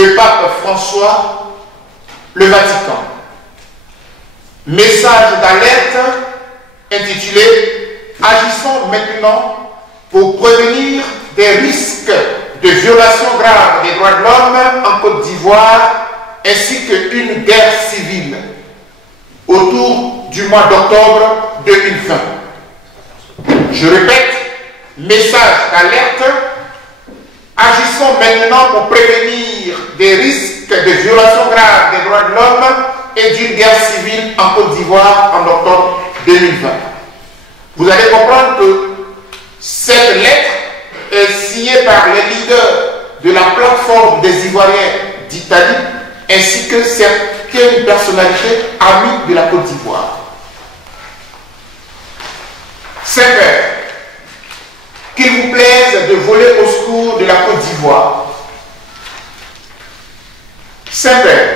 le pape François, le Vatican. Message d'alerte intitulé « Agissons maintenant pour prévenir des risques de violations graves des droits de l'homme en Côte d'Ivoire ainsi qu'une guerre civile autour du mois d'octobre 2020. » Je répète, message d'alerte. Agissons maintenant pour prévenir des risques de violations graves des droits de l'homme et d'une guerre civile en Côte d'Ivoire en octobre 2020. Vous allez comprendre que cette lettre est signée par les leaders de la plateforme des Ivoiriens d'Italie ainsi que certaines personnalités amies de la Côte d'Ivoire. Saint-Père, qu'il vous plaise de voler au secours de la Côte d'Ivoire. Saint-Père,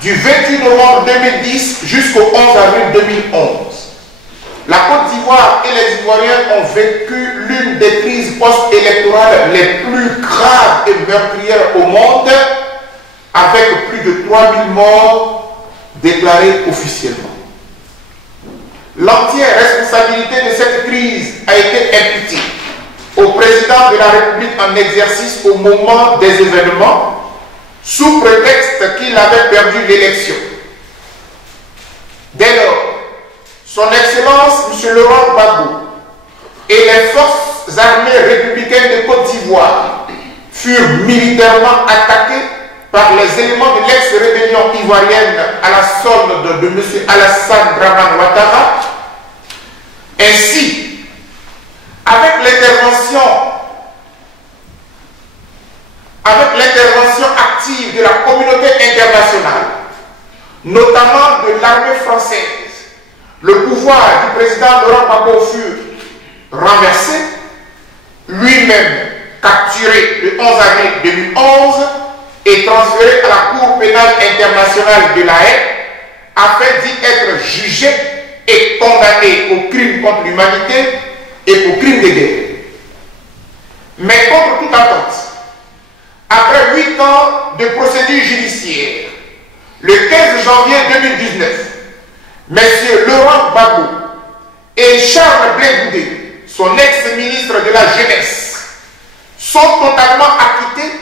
du 28 novembre 2010 jusqu'au 11 avril 2011, la Côte d'Ivoire et les Ivoiriens ont vécu l'une des crises post-électorales les plus graves et meurtrières au monde, avec plus de 3000 morts déclarés officiellement. L'entière responsabilité de cette crise a été imputée au président de la République en exercice au moment des événements, sous prétexte qu'il avait perdu l'élection. Dès lors, son Excellence M. Laurent Gbagbo et les forces armées républicaines de Côte d'Ivoire furent militairement attaqués par les éléments de l'ex-rébellion ivoirienne à la solde de M. Alassane Dramane Ouattara. Ainsi, avec l'intervention active de la communauté internationale, notamment de l'armée française, le pouvoir du président Laurent Gbagbo fut renversé, lui-même capturé le 11 avril 2011 et transféré à la Cour pénale internationale de La Haye afin d'y être jugé et condamné pour crimes contre l'humanité et pour crimes de guerre. Mais contre toute attente, après 8 ans de procédure judiciaire, le 15 janvier 2019, M. Laurent Gbagbo et Charles Blé Goudé, son ex-ministre de la Jeunesse, sont totalement acquittés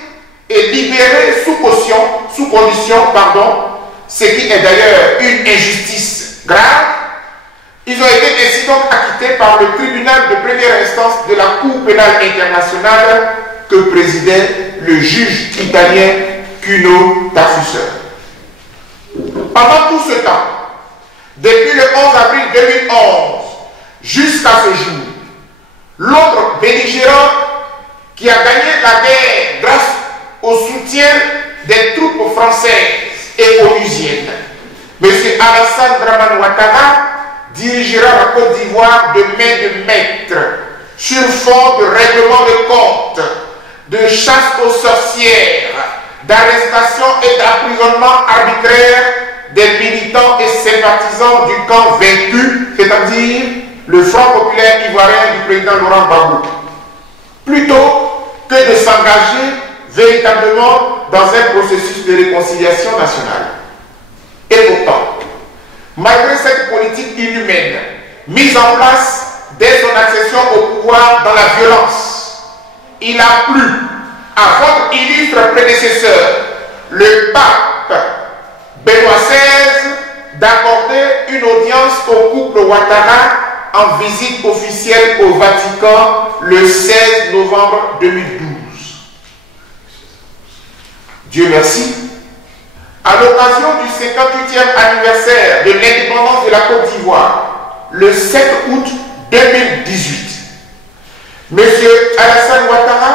et libérés sous condition, ce qui est d'ailleurs une injustice grave. Ils ont été ainsi donc acquittés par le tribunal de première instance de la Cour pénale internationale que présidait le juge italien Cuno Tafuser. Pendant tout ce temps, depuis le 11 avril 2011 jusqu'à ce jour, l'autre belligérant qui a gagné la guerre grâce au soutien des troupes françaises et onusiennes, M. Alassane Dramane Ouattara, dirigera la Côte d'Ivoire de main de maître sur fond de règlement de compte, de chasse aux sorcières, d'arrestation et d'emprisonnement arbitraire des militants et sympathisants du camp vaincu, c'est-à-dire le Front populaire ivoirien du président Laurent Gbagbo, plutôt que de s'engager véritablement dans un processus de réconciliation nationale. Et pourtant, malgré cette politique inhumaine mise en place dès son accession au pouvoir dans la violence, il a plu à votre illustre prédécesseur, le pape Benoît XVI, d'accorder une audience au couple Ouattara en visite officielle au Vatican le 16 novembre 2012. Dieu merci. À l'occasion du 58e anniversaire de l'indépendance de la Côte d'Ivoire, le 7 août 2018, M. Alassane Ouattara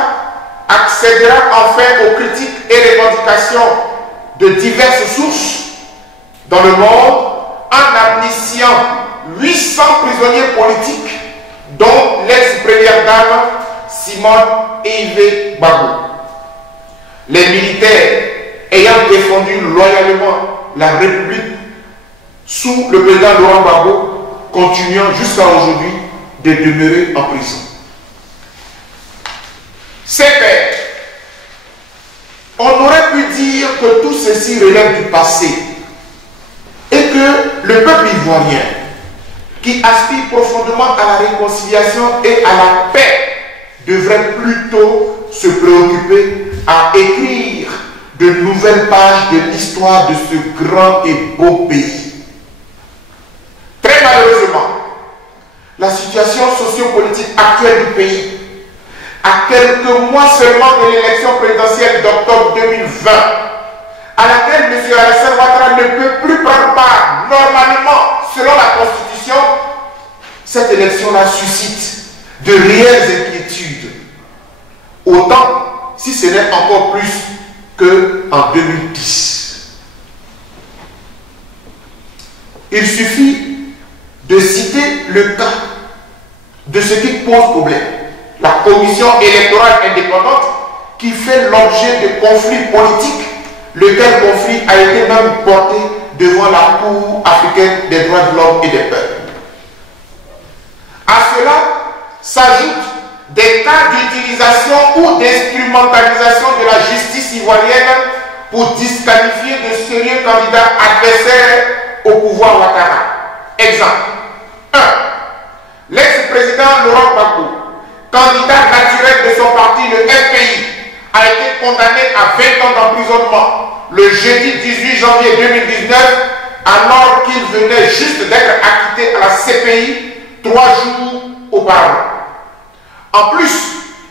accédera enfin aux critiques et revendications de diverses sources dans le monde en amnistiant 800 prisonniers politiques, dont l'ex-première dame Simone Eïvé Gbagbo. Les militaires ayant défendu loyalement la République sous le président Laurent Gbagbo, continuant jusqu'à aujourd'hui de demeurer en prison. Ces pères, on aurait pu dire que tout ceci relève du passé et que le peuple ivoirien, qui aspire profondément à la réconciliation et à la paix, devrait plutôt se préoccuper à écrire de nouvelles pages de l'histoire de ce grand et beau pays. Très malheureusement, la situation sociopolitique actuelle du pays, à quelques mois seulement de l'élection présidentielle d'octobre 2020, à laquelle M. Alassane Ouattara ne peut plus prendre part normalement selon la Constitution, cette élection-là suscite de réelles inquiétudes. Autant, si ce n'est encore plus qu'en 2010. Il suffit de citer le cas de ce qui pose problème. La commission électorale indépendante qui fait l'objet de conflits politiques, lequel conflit a été même porté devant la Cour africaine des droits de l'homme et des peuples. À cela s'ajoutent des cas d'utilisation ou d'instrumentalisation de la justice ivoirienne pour disqualifier de sérieux candidats adversaires au pouvoir Ouattara. Exemple 1. L'ex-président Laurent Gbagbo, candidat naturel de son parti, le FPI, a été condamné à 20 ans d'emprisonnement le jeudi 18 janvier 2019 alors qu'il venait juste d'être acquitté à la CPI 3 jours auparavant. En plus,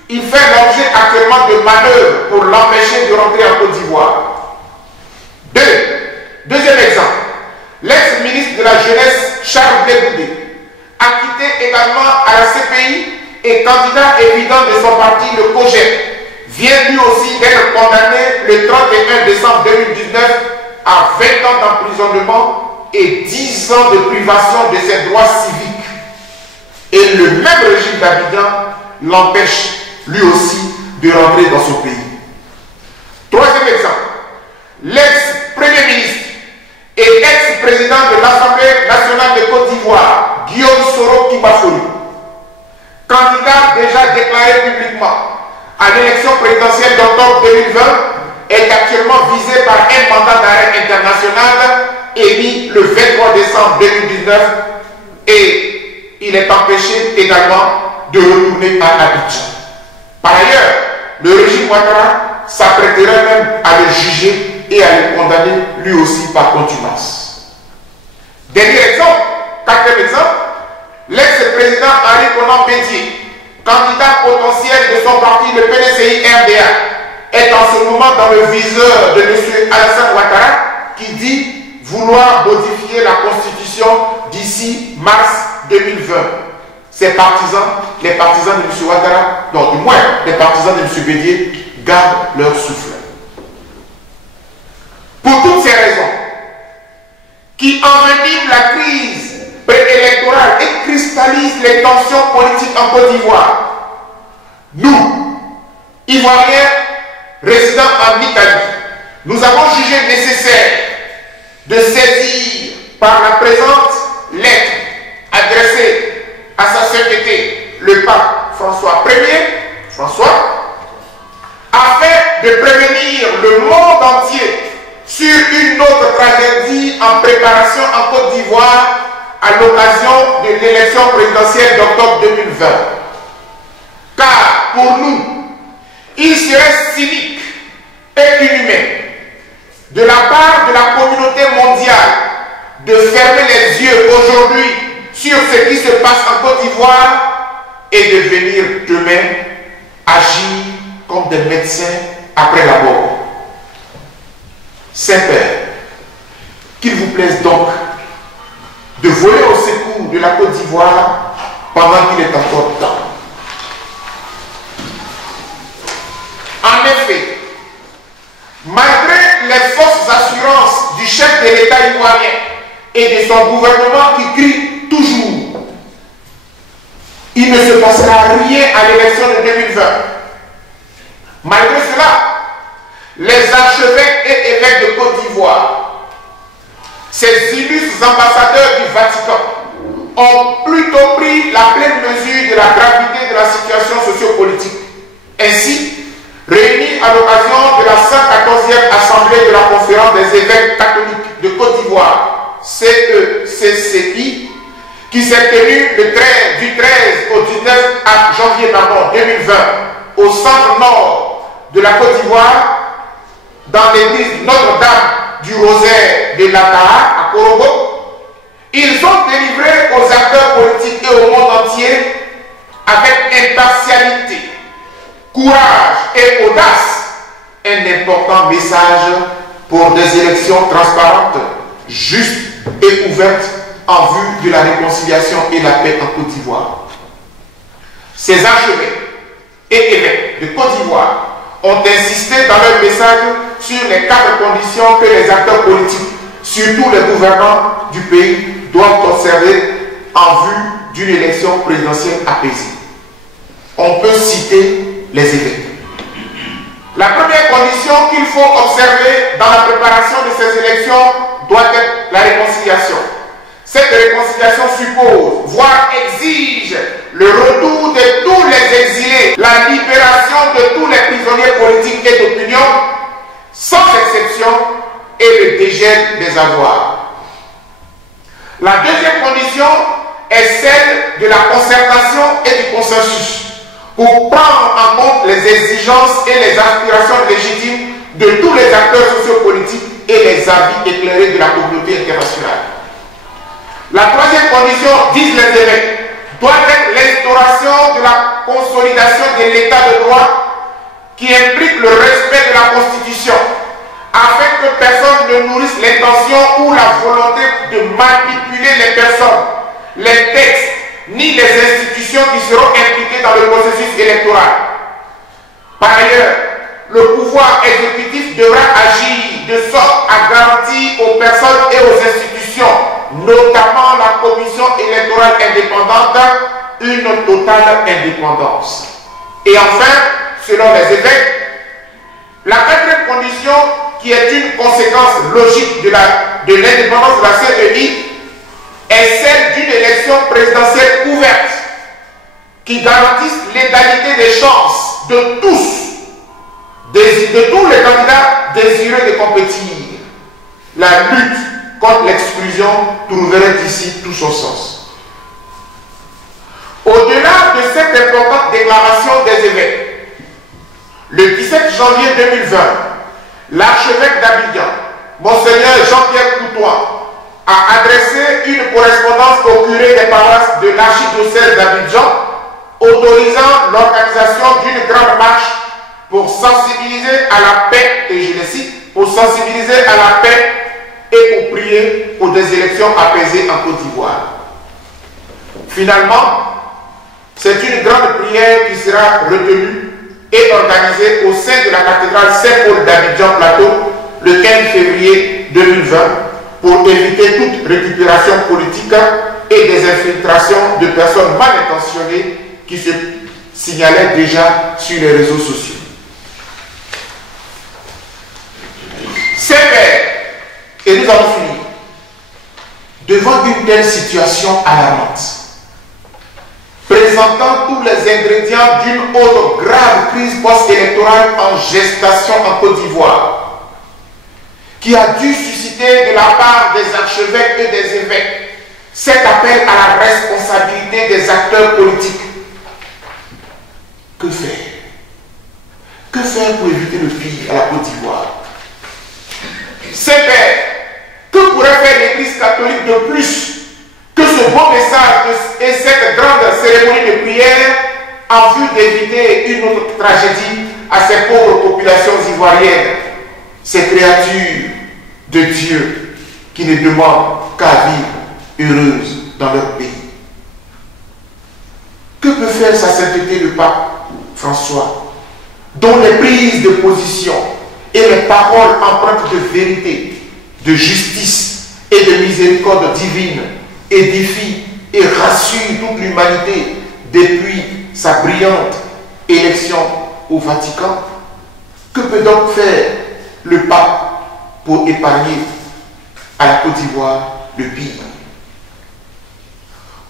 il fait l'objet actuellement de manœuvres pour l'empêcher de rentrer en Côte d'Ivoire. Deuxième exemple, l'ex-ministre de la Jeunesse, Charles Blé, acquitté également à la CPI et candidat évident de son parti, le COJEP, vient lui aussi d'être condamné le 31 décembre 2019 à 20 ans d'emprisonnement et 10 ans de privation de ses droits civiques. Et le même régime d'Abidjan l'empêche lui aussi de rentrer dans son pays. Troisième exemple, l'ex-premier ministre et ex-président de l'Assemblée nationale de Côte d'Ivoire, Guillaume Soro Kibafori, candidat déjà déclaré publiquement à l'élection présidentielle d'octobre 2020, est actuellement visé par un mandat d'arrêt international émis le 23 décembre 2019 et il est empêché également de retourner à Abidjan. Par ailleurs, le régime Ouattara s'apprêterait même à le juger et à le condamner lui aussi par contumace. Dernier exemple, quatrième exemple, l'ex-président Henri Konan Bédié, candidat potentiel de son parti, le PDCI-RDA, est en ce moment dans le viseur de M. Alassane Ouattara qui dit vouloir modifier la Constitution d'ici mars 2020. Ses partisans, les partisans de M. Ouattara, non, du moins les partisans de M. Bédié, gardent leur souffle. Pour toutes ces raisons, qui enveniment la crise préélectorale et cristallisent les tensions politiques en Côte d'Ivoire, nous, Ivoiriens résidant en Italie, nous avons jugé nécessaire de saisir par la présente lettre adressée à sa sainteté, le pape François Ier, afin de prévenir le monde entier sur une autre tragédie en préparation en Côte d'Ivoire à l'occasion de l'élection présidentielle d'octobre 2020. Car pour nous, il serait cynique et inhumain de la part de la communauté mondiale de fermer les yeux aujourd'hui sur ce qui se passe en Côte d'Ivoire et de venir demain agir comme des médecins après la mort. Saint-Père, qu'il vous plaise donc de voler au secours de la Côte d'Ivoire pendant qu'il est encore temps. En effet, malgré les fausses assurances du chef de l'État ivoirien et de son gouvernement qui crie toujours, il ne se passera rien à l'élection de 2020. Malgré cela, les archevêques et évêques de Côte d'Ivoire, ces illustres ambassadeurs du Vatican, ont plutôt pris la pleine mesure de la gravité de la situation sociopolitique. Ainsi, réunie à l'occasion de la 114e Assemblée de la Conférence des évêques catholiques de Côte d'Ivoire, CECCI, qui s'est tenue du 13 au 19 janvier 2020 au centre nord de la Côte d'Ivoire, dans l'église Notre-Dame du Rosaire de Lakara, à Korobo. Ils ont délivré aux acteurs politiques et au monde entier, avec impartialité, courage et audace, un important message pour des élections transparentes, justes et ouvertes en vue de la réconciliation et la paix en Côte d'Ivoire. Ces archevêques et évêques de Côte d'Ivoire ont insisté dans leur message sur les 4 conditions que les acteurs politiques, surtout les gouvernants du pays, doivent observer en vue d'une élection présidentielle apaisée. On peut citer les évêques. La première condition qu'il faut observer dans la préparation de ces élections doit être la réconciliation. Cette réconciliation suppose, voire exige, le retour de tous les exilés, la libération de tous les prisonniers politiques et d'opinion, sans exception, et le dégel des avoirs. La deuxième condition est celle de la concertation et du consensus, pour prendre en compte les exigences et les aspirations légitimes de tous les acteurs sociopolitiques et les avis éclairés de la communauté internationale. La troisième condition, disent les évêques, doit être l'instauration de la consolidation de l'état de droit qui implique le respect de la Constitution, afin que personne ne nourrisse l'intention ou la volonté de manipuler les personnes, les textes, ni les institutions qui seront impliquées dans le processus électoral. Par ailleurs, le pouvoir exécutif devra agir de sorte à garantir aux personnes et aux institutions, notamment la commission électorale indépendante, une totale indépendance. Et enfin, selon les évêques, la quatrième condition, qui est une conséquence logique de l'indépendance de la CEI, est celle d'une élection présidentielle ouverte qui garantisse l'égalité des chances de tous, de tous les candidats désireux de compétir. La lutte contre l'exclusion trouverait ici tout son sens. Au-delà de cette importante déclaration des évêques, le 17 janvier 2020, l'archevêque d'Abidjan, Monseigneur Jean-Pierre Coutoin, a adressé une correspondance au curé des paroisses de l'archidiocèse d'Abidjan, autorisant l'organisation d'une grande marche pour sensibiliser à la paix, et je le cite, pour sensibiliser à la paix et pour prier pour des élections apaisées en Côte d'Ivoire. Finalement, c'est une grande prière qui sera retenue et organisée au sein de la cathédrale Saint-Paul d'Abidjan Plateau le 15 février 2020 pour éviter toute récupération politique et des infiltrations de personnes mal intentionnées qui se signalaient déjà sur les réseaux sociaux. C'est vrai, et nous allons finir, devant une telle situation alarmante, présentant tous les ingrédients d'une autre grave crise post-électorale en gestation en Côte d'Ivoire, qui a dû susciter de la part des archevêques et des évêques cet appel à la responsabilité des acteurs politiques. Que faire? Que faire pour éviter le pire à la Côte d'Ivoire? C'est vrai, que pourrait faire l'Église catholique de plus que ce beau message et cette grande cérémonie de prière en vue d'éviter une autre tragédie à ces pauvres populations ivoiriennes, ces créatures de Dieu qui ne demandent qu'à vivre heureuses dans leur pays? Que peut faire sa sainteté le pape François, dont les prises de position et les paroles empreintes de vérité, de justice et de miséricorde divine édifient et rassurent toute l'humanité depuis sa brillante élection au Vatican? Que peut donc faire le pape pour épargner à la Côte d'Ivoire le pire?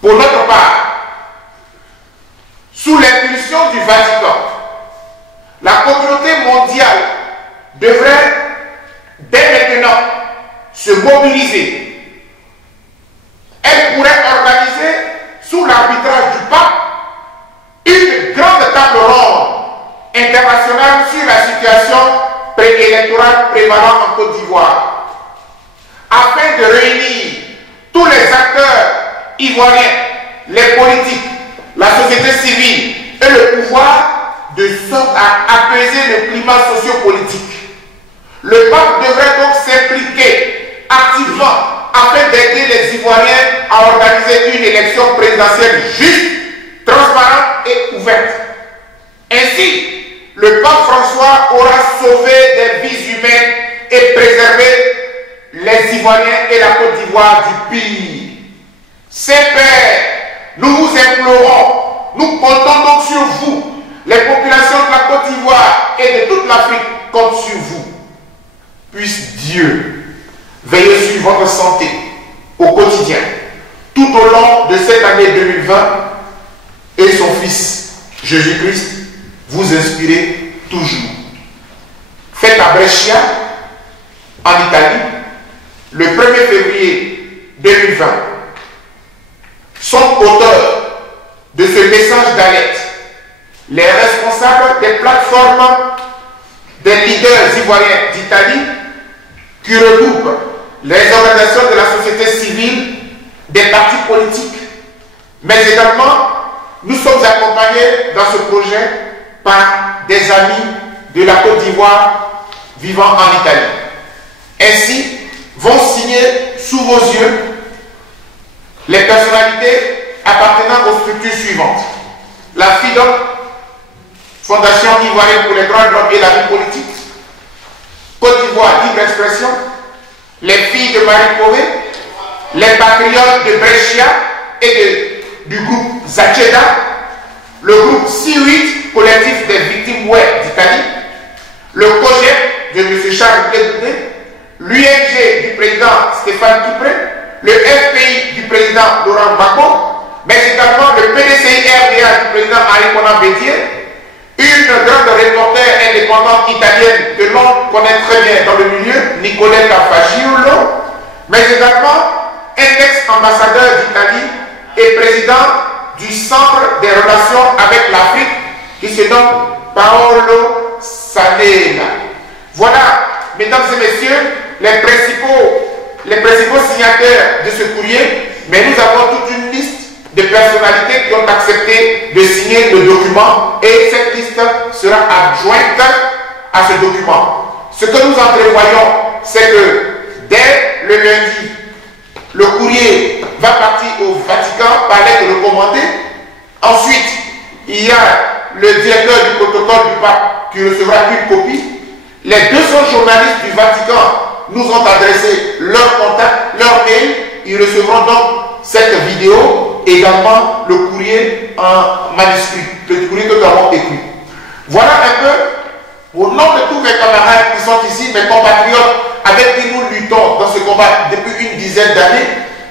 Pour notre part, sous l'impulsion du Vatican, la communauté devrait dès maintenant se mobiliser. Elle pourrait organiser, sous l'arbitrage du pape, une grande table ronde internationale sur la situation préélectorale prévalant en Côte d'Ivoire, afin de réunir tous les acteurs ivoiriens, les politiques, la société civile et le pouvoir, de sorte à apaiser le climat sociopolitique. Le pape devrait donc s'impliquer activement afin d'aider les Ivoiriens à organiser une élection présidentielle juste, transparente et ouverte. Ainsi, le pape François aura sauvé des vies humaines et préservé les Ivoiriens et la Côte d'Ivoire du pire. Saint-Père, nous vous implorons, nous comptons donc sur vous. Les populations de la Côte d'Ivoire et de toute l'Afrique comptent sur vous. Puisse Dieu veiller sur votre santé au quotidien, tout au long de cette année 2020, et son Fils, Jésus-Christ, vous inspirer toujours. Faites à Brescia, en Italie, le 1er février 2020, sont auteurs de ce message d'alerte les responsables des plateformes des leaders ivoiriens d'Italie qui regroupent les organisations de la société civile, des partis politiques, mais également nous sommes accompagnés dans ce projet par des amis de la Côte d'Ivoire vivant en Italie. Ainsi, vont signer sous vos yeux les personnalités appartenant aux structures suivantes: la FIDOC, Fondation Ivoirienne pour les droits de l'homme et la vie politique, Côte d'Ivoire Libre Expression, les filles de Marie Corée, les patriotes de Brescia et du groupe Zacheda, le groupe C8, collectif des victimes web d'Italie, le COGEP de M. Charles Blé, l'UNG du président Stéphane Kipré, le FPI du président Laurent Gbagbo, mais également le PDCI-RDA du président Henri Konan Bédier, une grande reporter indépendante italienne que l'on connaît très bien dans le milieu, Nicoletta Fagiolo, mais également un ex-ambassadeur d'Italie et président du Centre des relations avec l'Afrique qui se nomme Paolo Sanella. Voilà, mesdames et messieurs, les principaux signataires de ce courrier, mais nous avons toute une liste de personnalités qui ont accepté de signer le document et cette liste sera adjointe à ce document. Ce que nous entrevoyons, c'est que dès le lundi, le courrier va partir au Vatican par lettre recommandée. Ensuite, il y a le directeur du protocole du pape qui recevra une copie. Les 200 journalistes du Vatican nous ont adressé leur contact, leur mail. Ils recevront donc cette vidéo, également le courrier en manuscrit, le courrier que nous avons écrit. Voilà un peu, au nom de tous mes camarades qui sont ici, mes compatriotes avec qui nous luttons dans ce combat depuis une dizaine d'années,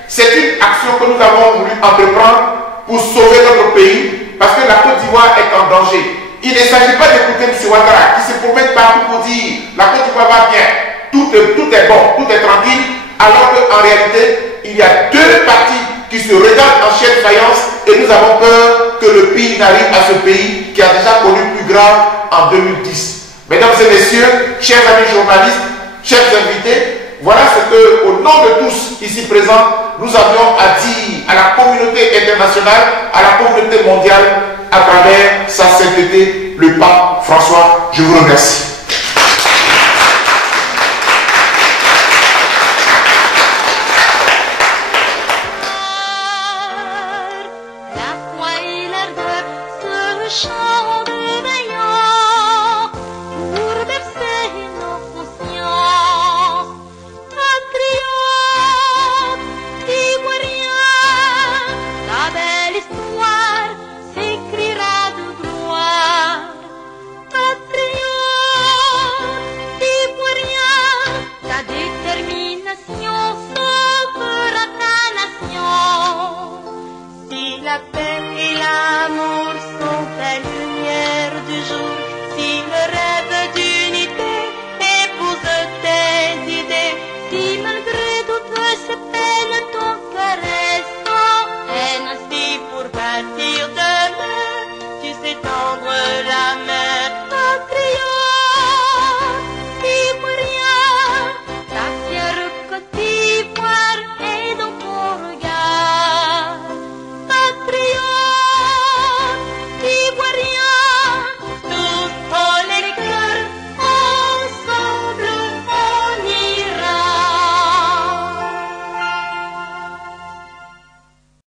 c'est une action que nous avons voulu entreprendre pour sauver notre pays, parce que la Côte d'Ivoire est en danger. Il ne s'agit pas d'écouter M. Ouattara qui se promène partout pour dire la Côte d'Ivoire va bien, tout est bon, tout est tranquille, alors qu'en réalité, il y a deux partis qui se regardent en chaîne faïence et nous avons peur que le pays n'arrive à ce pays qui a déjà connu plus grave en 2010. Mesdames et messieurs, chers amis journalistes, chers invités, voilà ce que, au nom de tous ici présents, nous avions à dire à la communauté internationale, à la communauté mondiale, à travers sa sainteté, le pape François. Je vous remercie. La paix et l'amour.